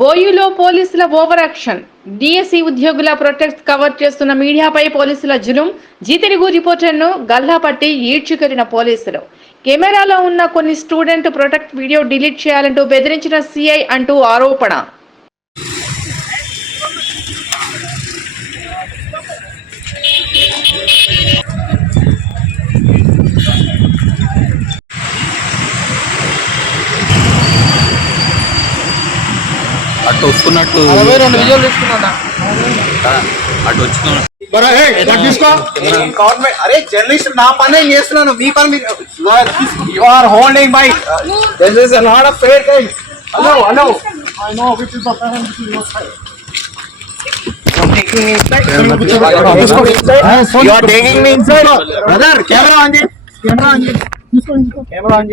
బోయిలో పోలీసుల over action. DSC ఉద్యోగుల protect cover చేస్తున్న మీడియాపై పోలీసుల జులుం. జీ తెలుగు రిపోర్టర్ను గల్లాపట్టి ఈడ్చుకెళ్లిన పోలీసులు. కెమెరాలో ఉన్న కొన్ని స్టూడెంట్ ప్రొటెక్ట్ వీడియో డిలీట్ చేయాలంటూ బెదిరించిన సిఐ అంటూ ఆరోపణ. అటు వస్తున్నట్టు అటు వచ్చిన అరే జర్నలిస్ట్ నా పని చేస్తున్నాను, మీ పని you are holding my this is not a fair thing. Hello hello I know which is the plan which is not fair. You are taking me inside. Brother, camera on. Camera on.